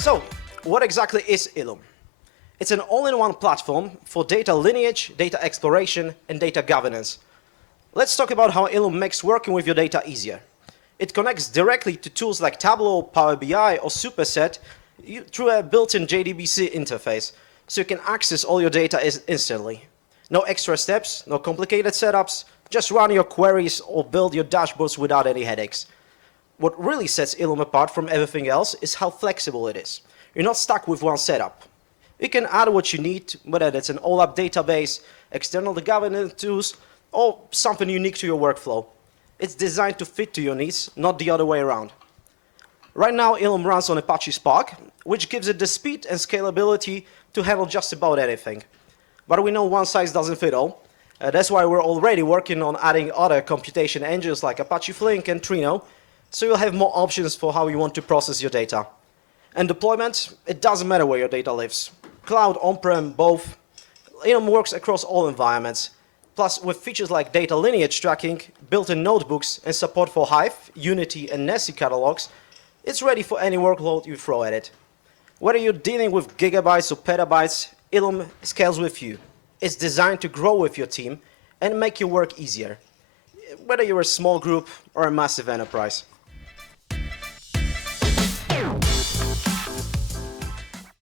So, what exactly is Ilum? It's an all-in-one platform for data lineage, data exploration, and data governance. Let's talk about how Ilum makes working with your data easier. It connects directly to tools like Tableau, Power BI, or Superset through a built-in JDBC interface, so you can access all your data instantly. No extra steps, no complicated setups, just run your queries or build your dashboards without any headaches. What really sets Ilum apart from everything else is how flexible it is. You're not stuck with one setup. You can add what you need, whether it's an OLAP database, external governance tools, or something unique to your workflow. It's designed to fit to your needs, not the other way around. Right now, Ilum runs on Apache Spark, which gives it the speed and scalability to handle just about anything. But we know one size doesn't fit all. That's why we're already working on adding other computation engines like Apache Flink and Trino, so you'll have more options for how you want to process your data. And deployment, it doesn't matter where your data lives. Cloud, on-prem, both. Ilum works across all environments. Plus, with features like data lineage tracking, built-in notebooks, and support for Hive, Unity, and Nessie catalogs, it's ready for any workload you throw at it. Whether you're dealing with gigabytes or petabytes, Ilum scales with you. It's designed to grow with your team and make your work easier, whether you're a small group or a massive enterprise.